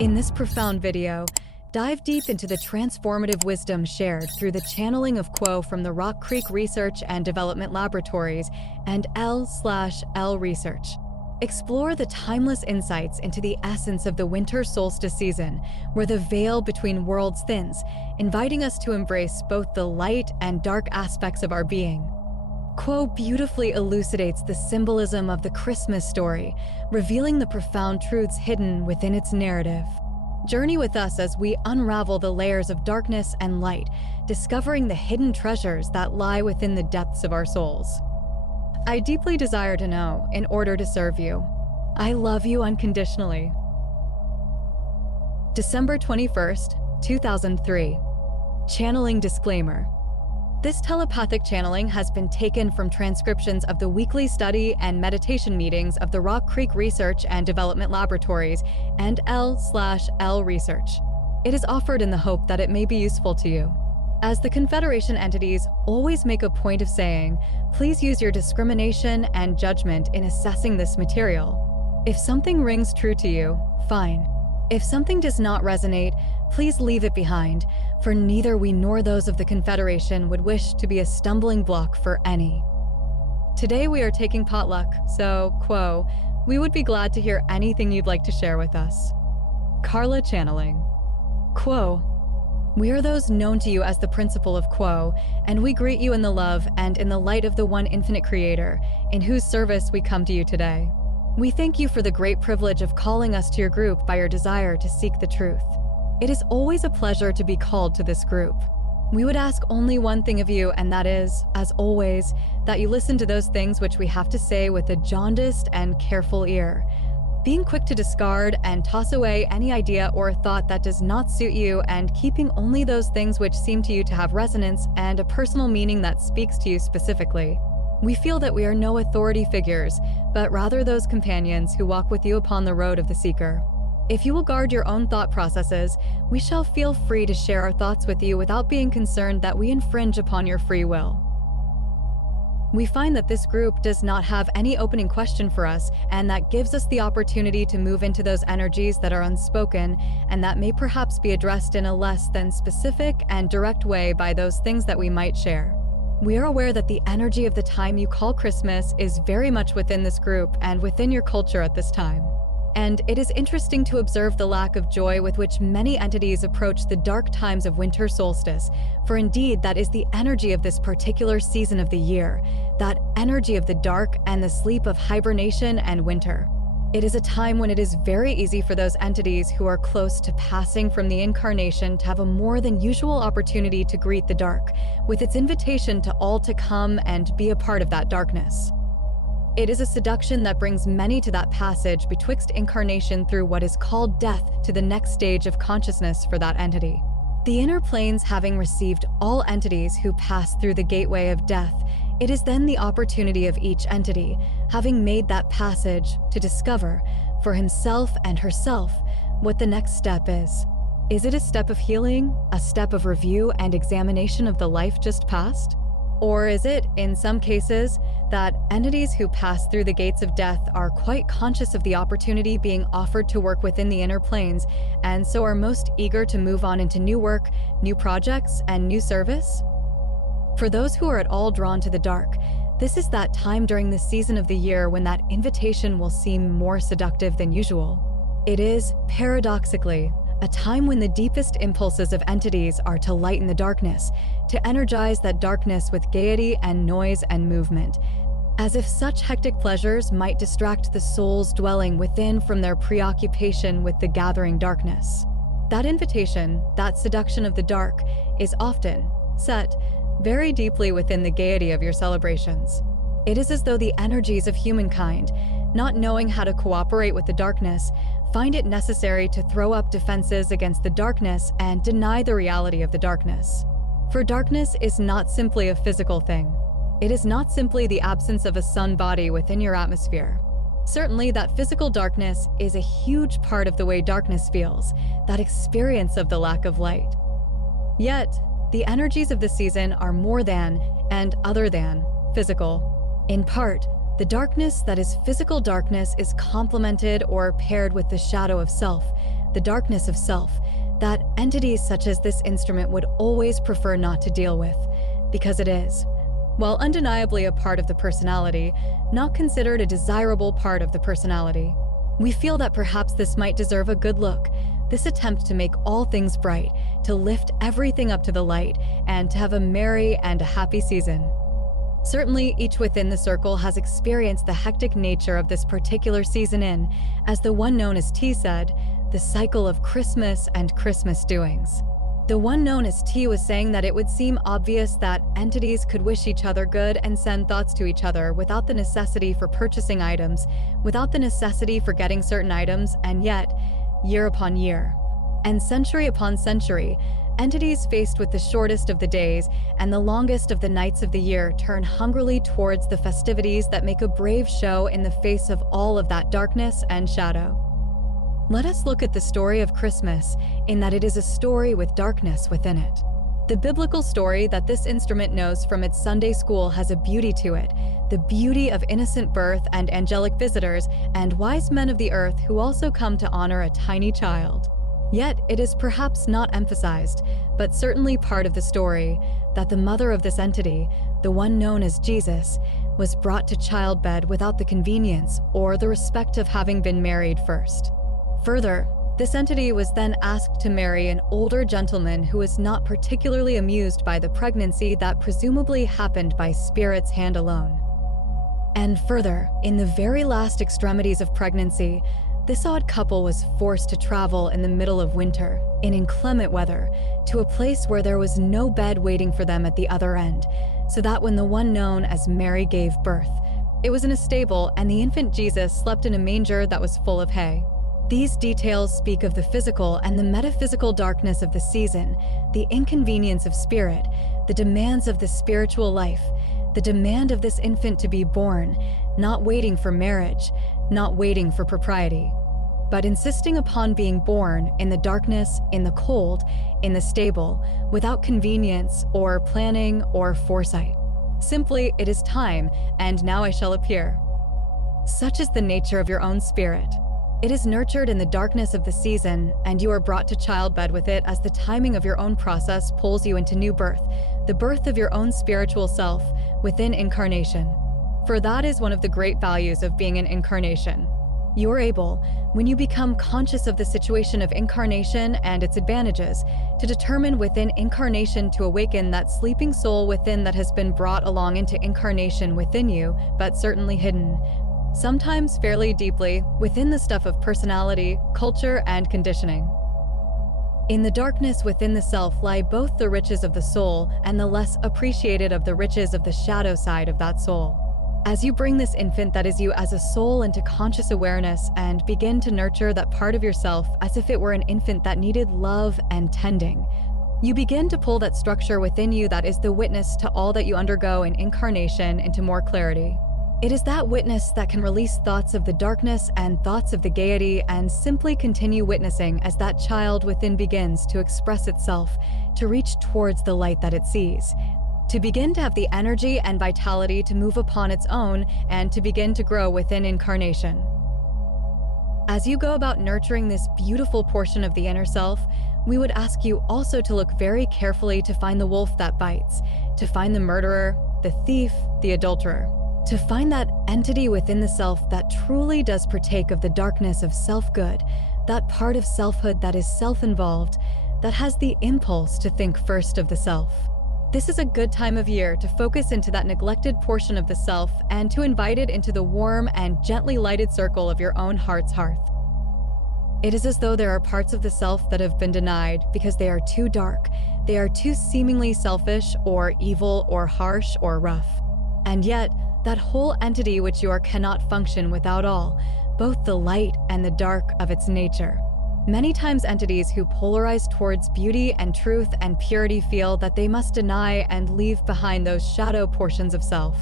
In this profound video, dive deep into the transformative wisdom shared through the channeling of Quo from the Rock Creek Research and Development Laboratories and L/L Research. Explore the timeless insights into the essence of the winter solstice season, where the veil between worlds thins, inviting us to embrace both the light and dark aspects of our being. Quo beautifully elucidates the symbolism of the Christmas story, revealing the profound truths hidden within its narrative. Journey with us as we unravel the layers of darkness and light, discovering the hidden treasures that lie within the depths of our souls. I deeply desire to know in order to serve you. I love you unconditionally. December 21st, 2003. Channeling disclaimer. This telepathic channeling has been taken from transcriptions of the weekly study and meditation meetings of the Rock Creek Research and Development Laboratories and L/L Research. It is offered in the hope that it may be useful to you. As the Confederation entities always make a point of saying, please use your discrimination and judgment in assessing this material. If something rings true to you, fine. If something does not resonate, please leave it behind, for neither we nor those of the Confederation would wish to be a stumbling block for any. Today we are taking potluck, so, Quo, we would be glad to hear anything you'd like to share with us. Carla channeling. Quo. We are those known to you as the principle of Quo, and we greet you in the love and in the light of the one infinite creator, in whose service we come to you today. We thank you for the great privilege of calling us to your group by your desire to seek the truth. It is always a pleasure to be called to this group. We would ask only one thing of you, and that is, as always, that you listen to those things which we have to say with a jaundiced and careful ear, being quick to discard and toss away any idea or thought that does not suit you, and keeping only those things which seem to you to have resonance and a personal meaning that speaks to you specifically. We feel that we are no authority figures, but rather those companions who walk with you upon the road of the seeker. If you will guard your own thought processes, we shall feel free to share our thoughts with you without being concerned that we infringe upon your free will. We find that this group does not have any opening question for us, and that gives us the opportunity to move into those energies that are unspoken and that may perhaps be addressed in a less than specific and direct way by those things that we might share. We are aware that the energy of the time you call Christmas is very much within this group and within your culture at this time. And it is interesting to observe the lack of joy with which many entities approach the dark times of winter solstice, for indeed that is the energy of this particular season of the year, that energy of the dark and the sleep of hibernation and winter. It is a time when it is very easy for those entities who are close to passing from the incarnation to have a more than usual opportunity to greet the dark, with its invitation to all to come and be a part of that darkness. It is a seduction that brings many to that passage betwixt incarnation through what is called death to the next stage of consciousness for that entity. The inner planes having received all entities who pass through the gateway of death, it is then the opportunity of each entity, having made that passage, to discover, for himself and herself, what the next step is. Is it a step of healing, a step of review and examination of the life just passed? Or is it, in some cases, that entities who pass through the gates of death are quite conscious of the opportunity being offered to work within the inner planes, and so are most eager to move on into new work, new projects, and new service? For those who are at all drawn to the dark, this is that time during the season of the year when that invitation will seem more seductive than usual. It is, paradoxically, a time when the deepest impulses of entities are to lighten the darkness, to energize that darkness with gaiety and noise and movement, as if such hectic pleasures might distract the souls dwelling within from their preoccupation with the gathering darkness. That invitation, that seduction of the dark, is often set very deeply within the gaiety of your celebrations. It is as though the energies of humankind, not knowing how to cooperate with the darkness, find it necessary to throw up defenses against the darkness and deny the reality of the darkness. For darkness is not simply a physical thing. It is not simply the absence of a sun body within your atmosphere. Certainly, that physical darkness is a huge part of the way darkness feels, that experience of the lack of light. Yet, the energies of the season are more than, and other than, physical. In part, the darkness that is physical darkness is complemented or paired with the shadow of self, the darkness of self, that entities such as this instrument would always prefer not to deal with, because it is, while undeniably a part of the personality, not considered a desirable part of the personality. We feel that perhaps this might deserve a good look, this attempt to make all things bright, to lift everything up to the light, and to have a merry and a happy season. Certainly, each within the circle has experienced the hectic nature of this particular season in, as the one known as T said, the cycle of Christmas and Christmas doings. The one known as T was saying that it would seem obvious that entities could wish each other good and send thoughts to each other without the necessity for purchasing items, without the necessity for getting certain items, and yet, year upon year, and century upon century, entities faced with the shortest of the days and the longest of the nights of the year turn hungrily towards the festivities that make a brave show in the face of all of that darkness and shadow. Let us look at the story of Christmas in that it is a story with darkness within it. The biblical story that this instrument knows from its Sunday school has a beauty to it, the beauty of innocent birth and angelic visitors and wise men of the earth who also come to honor a tiny child. Yet it is perhaps not emphasized, but certainly part of the story, that the mother of this entity, the one known as Jesus, was brought to childbed without the convenience or the respect of having been married first. Further, this entity was then asked to marry an older gentleman who was not particularly amused by the pregnancy that presumably happened by Spirit's hand alone. And further, in the very last extremities of pregnancy, this odd couple was forced to travel in the middle of winter, in inclement weather, to a place where there was no bed waiting for them at the other end, so that when the one known as Mary gave birth, it was in a stable and the infant Jesus slept in a manger that was full of hay. These details speak of the physical and the metaphysical darkness of the season, the inconvenience of spirit, the demands of the spiritual life, the demand of this infant to be born, not waiting for marriage, not waiting for propriety, but insisting upon being born in the darkness, in the cold, in the stable, without convenience or planning or foresight. Simply, it is time, and now I shall appear. Such is the nature of your own spirit. It is nurtured in the darkness of the season, and you are brought to childbed with it as the timing of your own process pulls you into new birth, the birth of your own spiritual self within incarnation. For that is one of the great values of being an incarnation. You are able, when you become conscious of the situation of incarnation and its advantages, to determine within incarnation to awaken that sleeping soul within that has been brought along into incarnation within you, but certainly hidden, sometimes fairly deeply, within the stuff of personality, culture, and conditioning. In the darkness within the self lie both the riches of the soul and the less appreciated of the riches of the shadow side of that soul. As you bring this infant that is you as a soul into conscious awareness and begin to nurture that part of yourself as if it were an infant that needed love and tending, you begin to pull that structure within you that is the witness to all that you undergo in incarnation into more clarity. It is that witness that can release thoughts of the darkness and thoughts of the gaiety and simply continue witnessing as that child within begins to express itself, to reach towards the light that it sees, to begin to have the energy and vitality to move upon its own and to begin to grow within incarnation. As you go about nurturing this beautiful portion of the inner self, we would ask you also to look very carefully to find the wolf that bites, to find the murderer, the thief, the adulterer. To find that entity within the self that truly does partake of the darkness of self-good, that part of selfhood that is self-involved, that has the impulse to think first of the self. This is a good time of year to focus into that neglected portion of the self and to invite it into the warm and gently lighted circle of your own heart's hearth. It is as though there are parts of the self that have been denied because they are too dark, they are too seemingly selfish or evil or harsh or rough. And yet, that whole entity which you are cannot function without all, both the light and the dark of its nature. Many times entities who polarize towards beauty and truth and purity feel that they must deny and leave behind those shadow portions of self.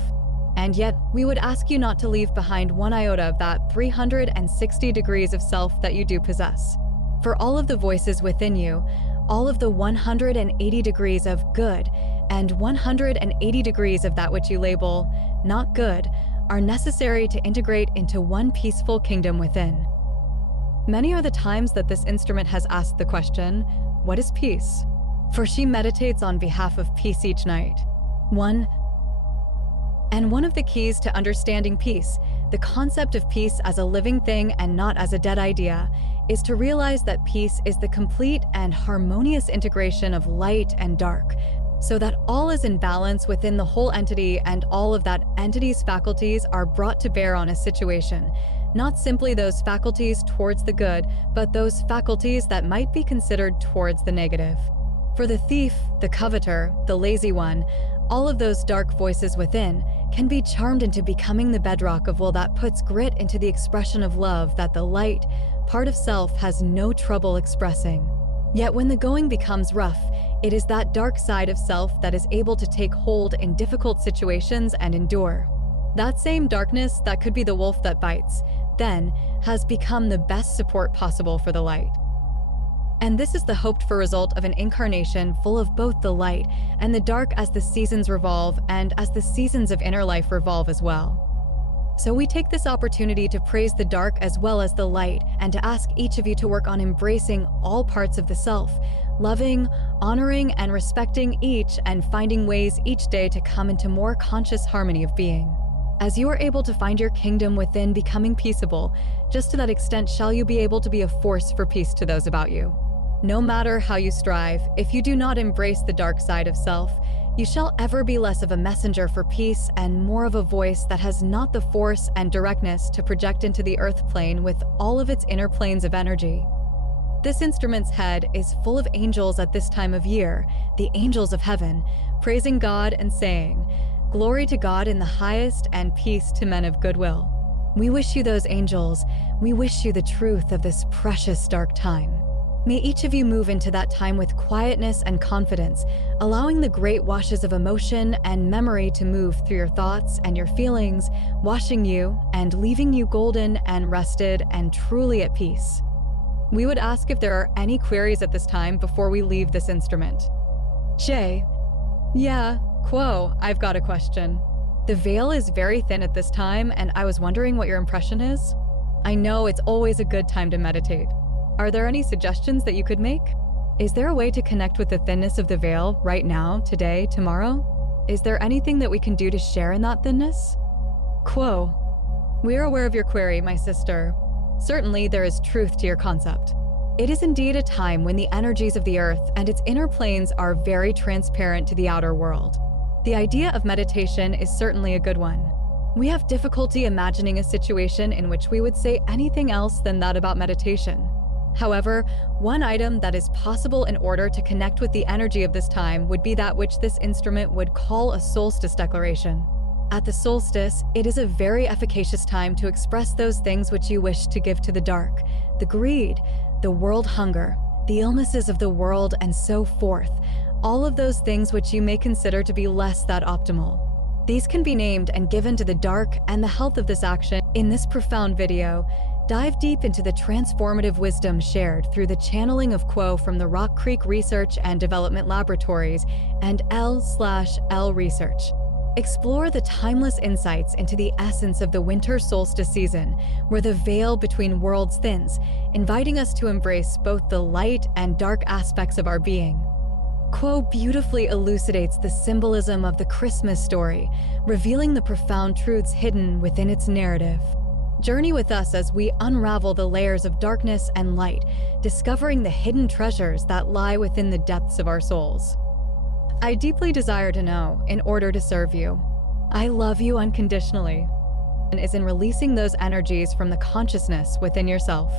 And yet, we would ask you not to leave behind one iota of that 360 degrees of self that you do possess. For all of the voices within you, all of the 180 degrees of good and 180 degrees of that which you label not good are necessary to integrate into one peaceful kingdom within. Many are the times that this instrument has asked the question, what is peace? For she meditates on behalf of peace each night. One of the keys to understanding peace, the concept of peace as a living thing and not as a dead idea, is to realize that peace is the complete and harmonious integration of light and dark, so that all is in balance within the whole entity and all of that entity's faculties are brought to bear on a situation. Not simply those faculties towards the good, but those faculties that might be considered towards the negative. For the thief, the coveter, the lazy one, all of those dark voices within can be charmed into becoming the bedrock of will that puts grit into the expression of love that the light, part of self, has no trouble expressing. Yet when the going becomes rough, it is that dark side of self that is able to take hold in difficult situations and endure. That same darkness that could be the wolf that bites, then, has become the best support possible for the light. And this is the hoped-for result of an incarnation full of both the light and the dark as the seasons revolve and as the seasons of inner life revolve as well. So we take this opportunity to praise the dark as well as the light and to ask each of you to work on embracing all parts of the self, loving, honoring, and respecting each and finding ways each day to come into more conscious harmony of being. As you are able to find your kingdom within becoming peaceable, just to that extent shall you be able to be a force for peace to those about you. No matter how you strive, if you do not embrace the dark side of self, you shall ever be less of a messenger for peace and more of a voice that has not the force and directness to project into the earth plane with all of its inner planes of energy. This instrument's head is full of angels at this time of year, the angels of heaven, praising God and saying, "Glory to God in the highest and peace to men of goodwill." We wish you those angels. We wish you the truth of this precious dark time. May each of you move into that time with quietness and confidence, allowing the great washes of emotion and memory to move through your thoughts and your feelings, washing you and leaving you golden and rested and truly at peace. We would ask if there are any queries at this time before we leave this instrument. Jay. Yeah, Quo, I've got a question. The veil is very thin at this time, and I was wondering what your impression is. I know it's always a good time to meditate. Are there any suggestions that you could make? Is there a way to connect with the thinness of the veil right now, today, tomorrow? Is there anything that we can do to share in that thinness? Quo. We are aware of your query, my sister. Certainly there is truth to your concept. It is indeed a time when the energies of the earth and its inner planes are very transparent to the outer world. The idea of meditation is certainly a good one. We have difficulty imagining a situation in which we would say anything else than that about meditation. However, one item that is possible in order to connect with the energy of this time would be that which this instrument would call a solstice declaration. At the solstice, it is a very efficacious time to express those things which you wish to give to the dark, the greed, the world hunger, the illnesses of the world, and so forth, all of those things which you may consider to be less than optimal. These can be named and given to the dark and the health of this action. In this profound video, dive deep into the transformative wisdom shared through the channeling of Quo from the Rock Creek Research and Development Laboratories and L/L Research. Explore the timeless insights into the essence of the winter solstice season, where the veil between worlds thins, inviting us to embrace both the light and dark aspects of our being. Quo beautifully elucidates the symbolism of the Christmas story, revealing the profound truths hidden within its narrative. Journey with us as we unravel the layers of darkness and light, discovering the hidden treasures that lie within the depths of our souls. I deeply desire to know in order to serve you. I love you unconditionally, and is in releasing those energies from the consciousness within yourself.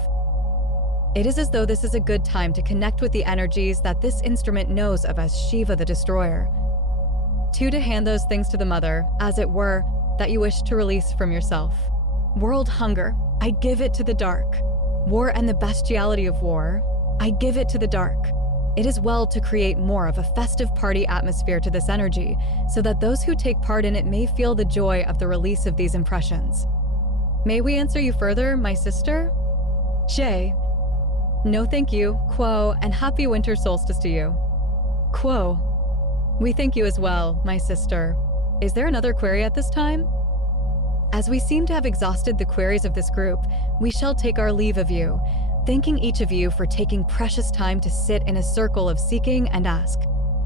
It is as though this is a good time to connect with the energies that this instrument knows of as Shiva the Destroyer. 2, to hand those things to the mother, as it were, that you wish to release from yourself. World hunger, I give it to the dark. War and the bestiality of war, I give it to the dark. It is well to create more of a festive party atmosphere to this energy, so that those who take part in it may feel the joy of the release of these impressions. May we answer you further, my sister? Jay. No thank you, Quo, and happy winter solstice to you. Quo. We thank you as well, my sister. Is there another query at this time? As we seem to have exhausted the queries of this group, we shall take our leave of you. thanking each of you for taking precious time to sit in a circle of seeking and ask.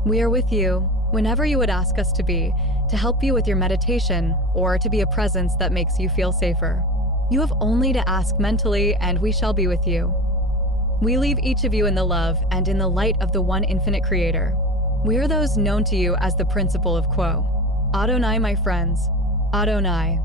We are with you whenever you would ask us to be, to help you with your meditation, or to be a presence that makes you feel safer. You have only to ask mentally, and we shall be with you. We leave each of you in the love and in the light of the one infinite creator. We are those known to you as the principle of Quo. Adonai, my friends. Adonai.